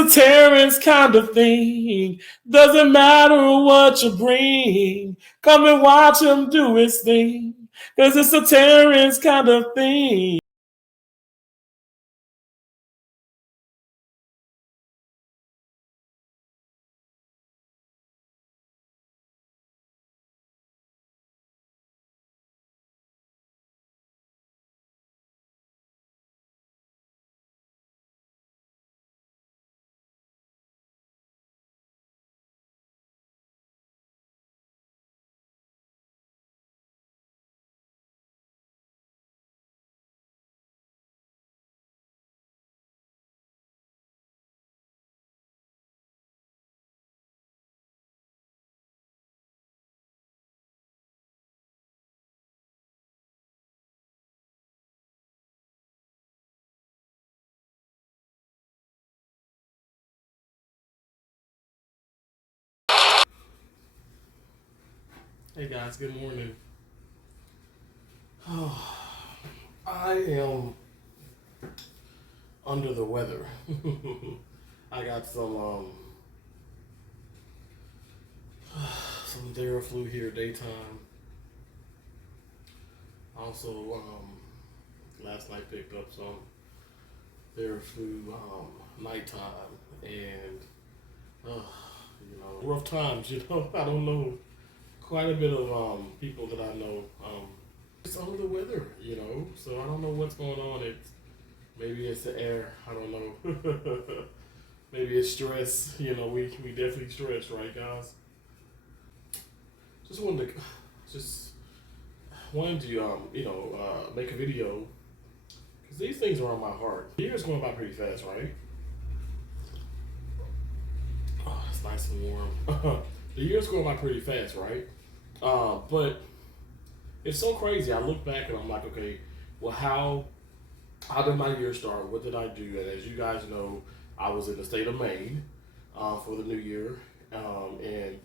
a Terrence kind of thing. Doesn't matter what you bring. Come and watch him do his thing. Cause it's a Terrence kind of thing. Hey guys, good morning. Oh, I am under the weather. I got some Theraflu here daytime. Also, last night picked up some Theraflu nighttime, and rough times. I don't know quite a bit of people that I know. It's under the weather. So I don't know what's going on. Maybe it's the air. I don't know. Maybe it's stress. We definitely stress, right, guys? Just wanted to just wanted to make a video because these things are on my heart. The year's going by pretty fast, right? Oh, it's nice and warm. The year's going by pretty fast, right? But it's so crazy. I look back and I'm like, okay, well, how did my year start? What did I do? And as you guys know, I was in the state of Maine for the new year, and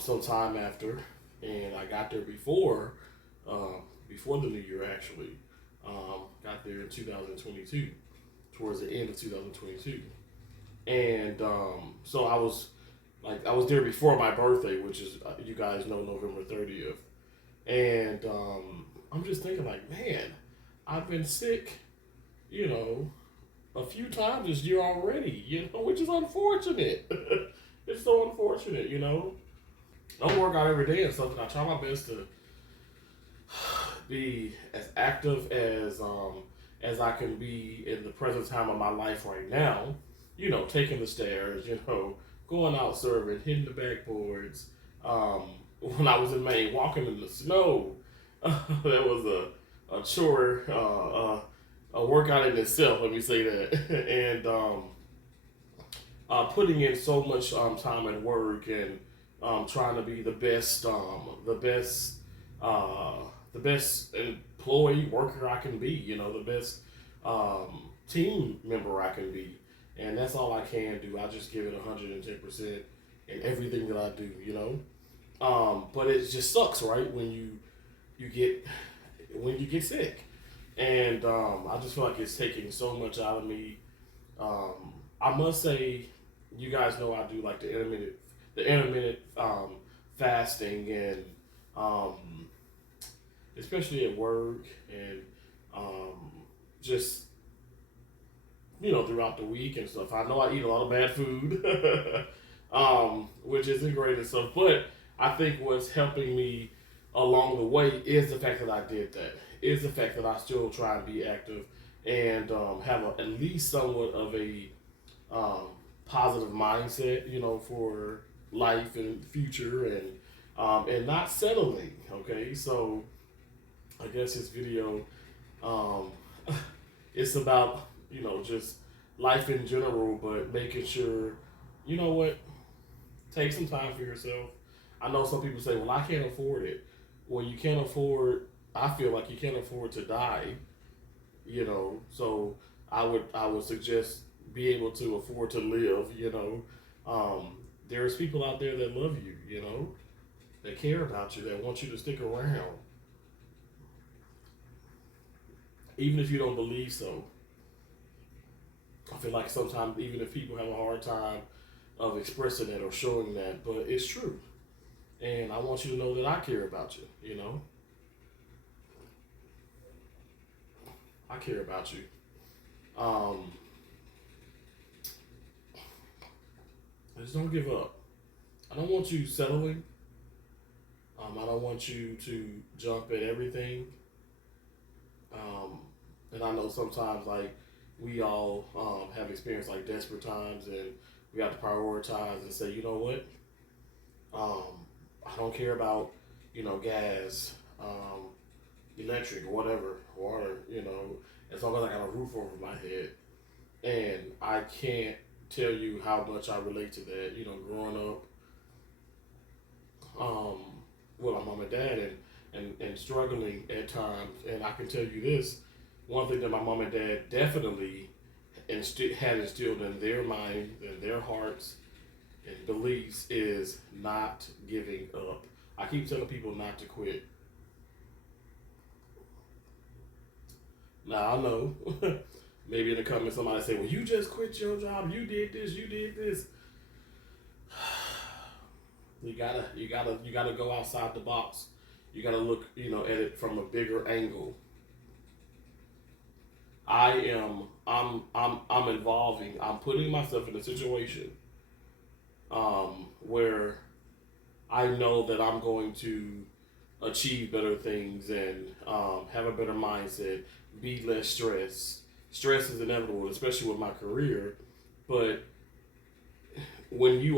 some time after, and I got there before the new year actually. Got there in 2022, towards the end of 2022, and so I was there before my birthday, which is you guys know November 30th, and I'm just thinking like, man, I've been sick, you know, a few times this year already, which is unfortunate. It's so unfortunate. I don't work out every day and something. I try my best to be as active as I can be in the present time of my life right now. Taking the stairs. Going out serving, hitting the backboards. When I was in Maine, walking in the snow, that was a chore, a workout in itself. Let me say that, and putting in so much time and work and trying to be uh, the best employee worker I can be. The best team member I can be, and that's all I can do. I just give it 110% in everything that I do. But it just sucks, right? You get when you get sick, and I just feel like it's taking so much out of me. I must say, you guys know I do like the intermittent fasting, and um, especially at work, and just throughout the week and stuff. I know I eat a lot of bad food, which isn't great and stuff. But I think what's helping me along the way is the fact that I did that. Is the fact that I still try and be active and have at least somewhat of a um, positive mindset, for life and future, and not settling. Okay, so I guess this video, um, it's about just life in general, but making sure, you know what, take some time for yourself. I know some people say, well, I can't afford it. Well, you can't afford. I feel like you can't afford to die. So I would suggest be able to afford to live. There's people out there that love you. That care about you, that want you to stick around, even if you don't believe so. I feel like sometimes even if people have a hard time of expressing it or showing that, but it's true. And I want you to know that I care about you. You know, I care about you. Um, just don't give up. I don't want you settling. I don't want you to jump at everything. Um, and I know sometimes like we all have experienced like desperate times, and we have to prioritize and say, you know what, I don't care about gas, electric, or whatever, water. As long as I got a roof over my head, and I can't tell you how much I relate to that. Growing up um, with my mom and dad, and struggling at times. And I can tell you this: one thing that my mom and dad definitely had instilled in their mind and their hearts and beliefs is not giving up. I keep telling people not to quit. Now I know maybe in the comments somebody say, "Well, you just quit your job. You did this. You did this." You gotta go outside the box. You gotta look, at it from a bigger angle. I'm involving. I'm putting myself in a situation where I know that I'm going to achieve better things and have a better mindset, be less stressed. Stress is inevitable, especially with my career. But when you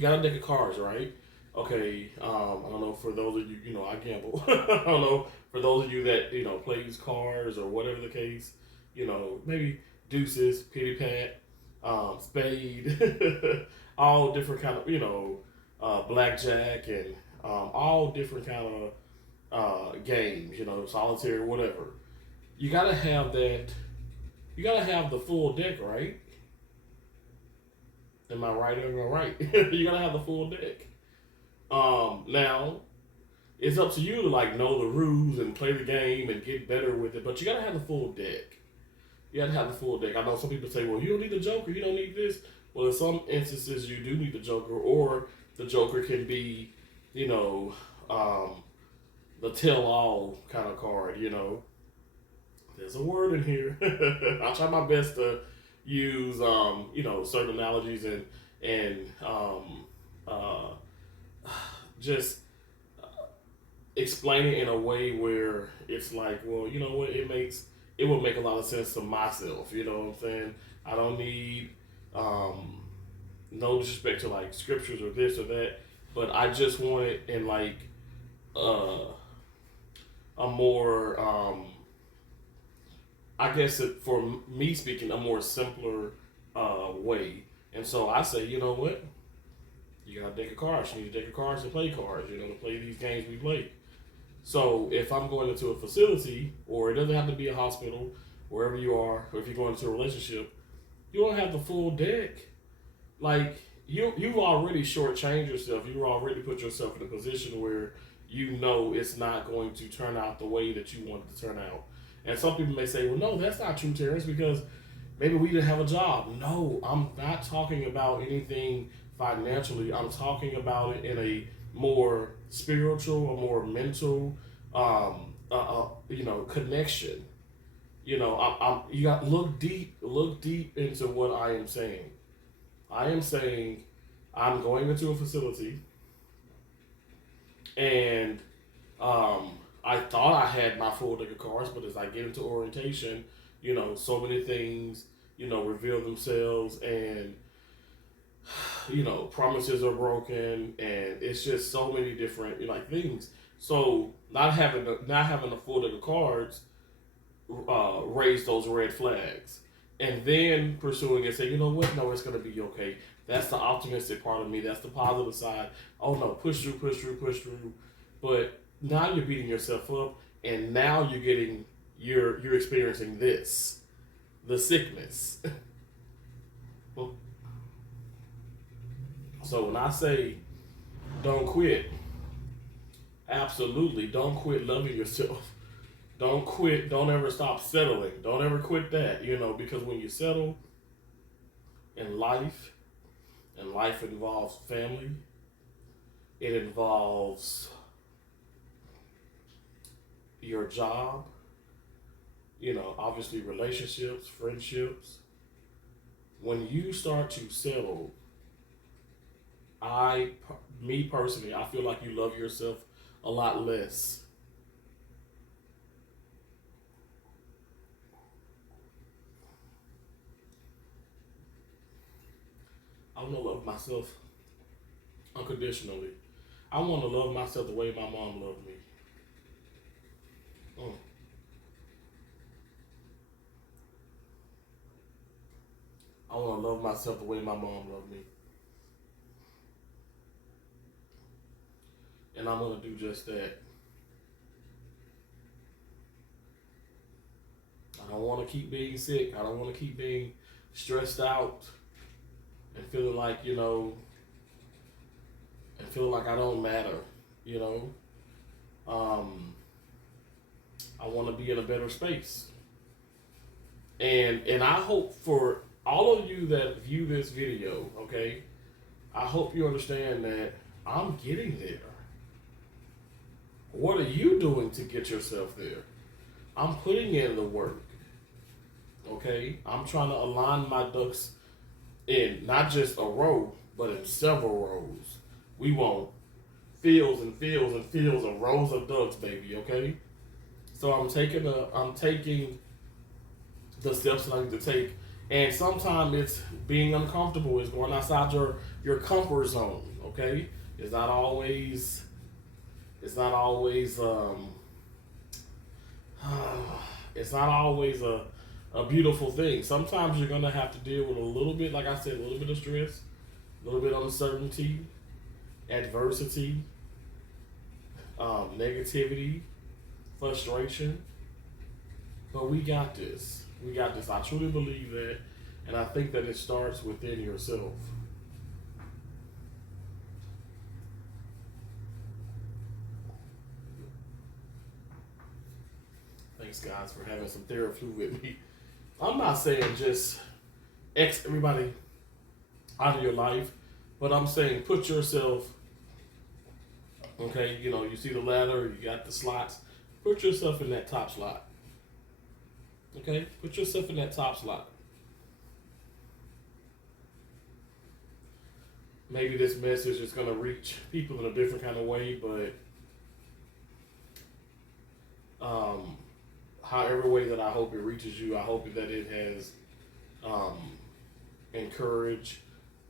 got a deck of cards, right? Okay, I don't know for those of you, I gamble. I don't know for those of you that plays cards or whatever the case. Maybe deuces, pity pat, spade, all different kind of blackjack and all different kind of games. Solitaire, whatever. You gotta have that. You gotta have the full deck, right? Am I right or am I right? You gotta have the full deck. Now it's up to you to like know the rules and play the game and get better with it, but you gotta have the full deck. You gotta have the full deck. I know some people say, "Well, you don't need the Joker. You don't need this." Well, in some instances, you do need the Joker, or the Joker can be, you know, um, the tell-all kind of card. There's a word in here. I'll try my best to use certain analogies and uh, just explain it in a way where it's like, well, you know what, it will make a lot of sense to myself. You know what I'm saying? I don't need um, no disrespect to like scriptures or this or that, but I just want it in like uh, a more I guess for me speaking, a more simpler way. And so I say, you know what? You got a deck of cards. You need a deck of cards to play cards. To play these games we play. So if I'm going into a facility, or it doesn't have to be a hospital, wherever you are, or if you're going into a relationship, you don't have the full deck. Like you've already shortchanged yourself. You already put yourself in a position where it's not going to turn out the way that you want it to turn out. And some people may say, well, no, that's not true, Terrence, because maybe we didn't have a job. No, I'm not talking about anything financially. I'm talking about it in a more spiritual, a more mental, connection. You got to look deep into what I am saying. I am saying I'm going into a facility, and I thought I had my full deck of cards, but as I get into orientation, so many things, reveal themselves, and promises are broken, and it's just so many different things. So not having a full deck of cards raise those red flags, and then pursuing it, say, you know what, no, it's gonna be okay. That's the optimistic part of me. That's the positive side. Oh no, push through, push through, push through. But now you're beating yourself up, and now you're experiencing the sickness. So when I say don't quit, absolutely don't quit loving yourself. Don't quit. Don't ever stop settling. Don't ever quit that, because when you settle in life, and life involves family, it involves your job, obviously relationships, friendships. When you start to settle, I, me personally, I feel like you love yourself a lot less. I want to love myself unconditionally. I want to love myself the way my mom loved me. Mm. I want to love myself the way my mom loved me. And I'm going to do just that. I don't want to keep being sick. I don't want to keep being stressed out and feeling like, and feeling like I don't matter, you know. Um, I want to be in a better space. And I hope for all of you that view this video, okay, I hope you understand that I'm getting there. What are you doing to get yourself there? I'm putting in the work. Okay? I'm trying to align my ducks in not just a row, but in several rows. We want fields and fields and fields of rows of ducks, baby, okay? So I'm taking the steps that I need to take. And sometimes it's being uncomfortable, it's going outside your comfort zone, okay? It's not always it's not always it's not always a beautiful thing. Sometimes you're gonna have to deal with a little bit, like I said, a little bit of stress, a little bit of uncertainty, adversity, negativity, frustration. But we got this. We got this. I truly believe that, and I think that it starts within yourself. Thanks, guys, for having some therapy with me. I'm not saying just X everybody out of your life, but I'm saying put yourself, okay, you see the ladder, you got the slots, put yourself in that top slot. Okay? Put yourself in that top slot. Maybe this message is going to reach people in a different kind of way, but however way that I hope it reaches you, I hope that it has um, encouraged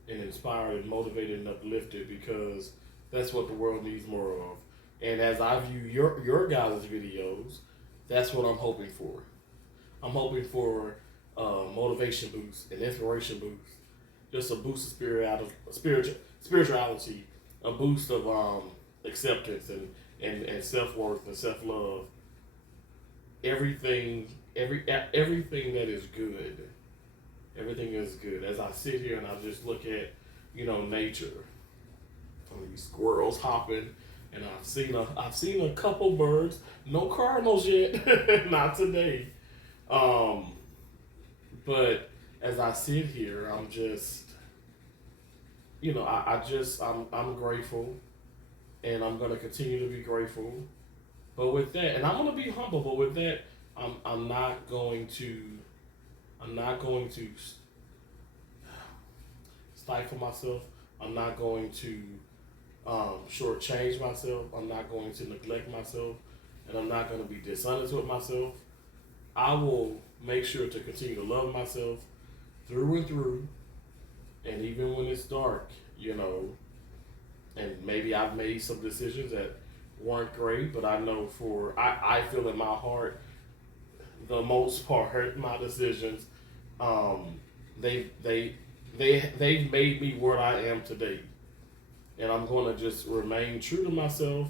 and inspired and motivated and uplifted, because that's what the world needs more of. And as I view your guys' videos, that's what I'm hoping for. I'm hoping for motivation boost, an inspiration boost, just a boost of spirituality, a boost of acceptance and self worth and self love. Everything that is good, everything is good. As I sit here and I just look at nature, these squirrels hopping, and I've seen a couple birds, no cardinals yet, not today. Um, but as I sit here, I'm just, I'm grateful, and I'm gonna continue to be grateful. But with that, and I'm gonna be humble. But with that, I'm not going to, I'm not going to stifle myself. I'm not going to shortchange myself. I'm not going to neglect myself, and I'm not going to be dishonest with myself. I will make sure to continue to love myself through and through, and even when it's dark, and maybe I've made some decisions that weren't great, but I know I feel in my heart, the most part, my decisions, um, they they they've made me where I am today, and I'm gonna just remain true to myself.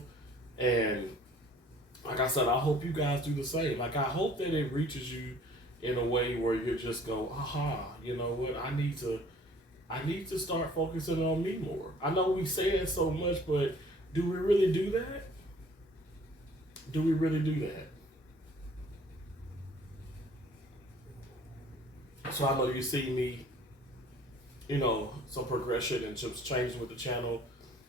And like I said, I hope you guys do the same. Like, I hope that it reaches you in a way where you just go, aha, you know what? I need to start focusing on me more. I know we say it so much, but do we really do that? Do we really do that? So I know you see me, you know, some progression and some changes with the channel,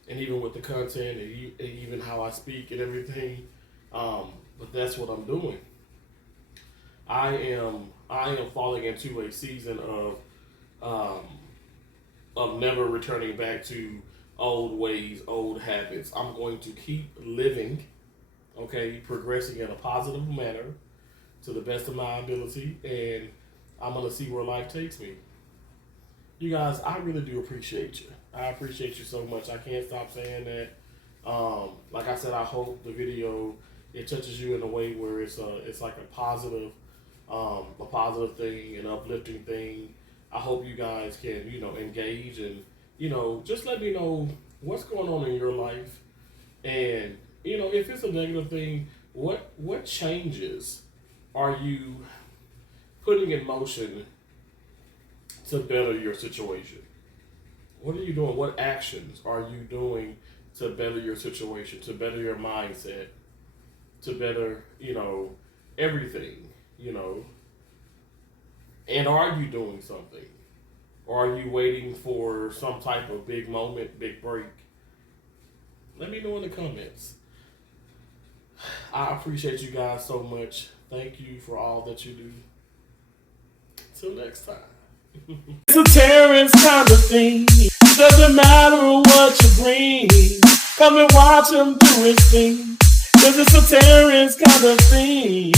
and even with the content, and even how I speak and everything. But that's what I'm doing. I am falling into a season um, of never returning back to old ways, old habits. I'm going to keep living, okay, progressing in a positive manner to the best of my ability, and I'm gonna see where life takes me. You guys, I really do appreciate you. I appreciate you so much. I can't stop saying that. Like I said, I hope the video it touches you in a way where it's like a positive thing, an uplifting thing. I hope you guys can engage and just let me know what's going on in your life, and if it's a negative thing, what changes are you putting in motion to better your situation? What are you doing? What actions are you doing to better your situation, to better your mindset, to better, everything, And are you doing something? Or are you waiting for some type of big moment, big break? Let me know in the comments. I appreciate you guys so much. Thank you for all that you do. Till next time. It's a Terrence kind of thing. Doesn't matter what you bring. Come and watch him do his thing. Cause it's a Terrence kind of thing.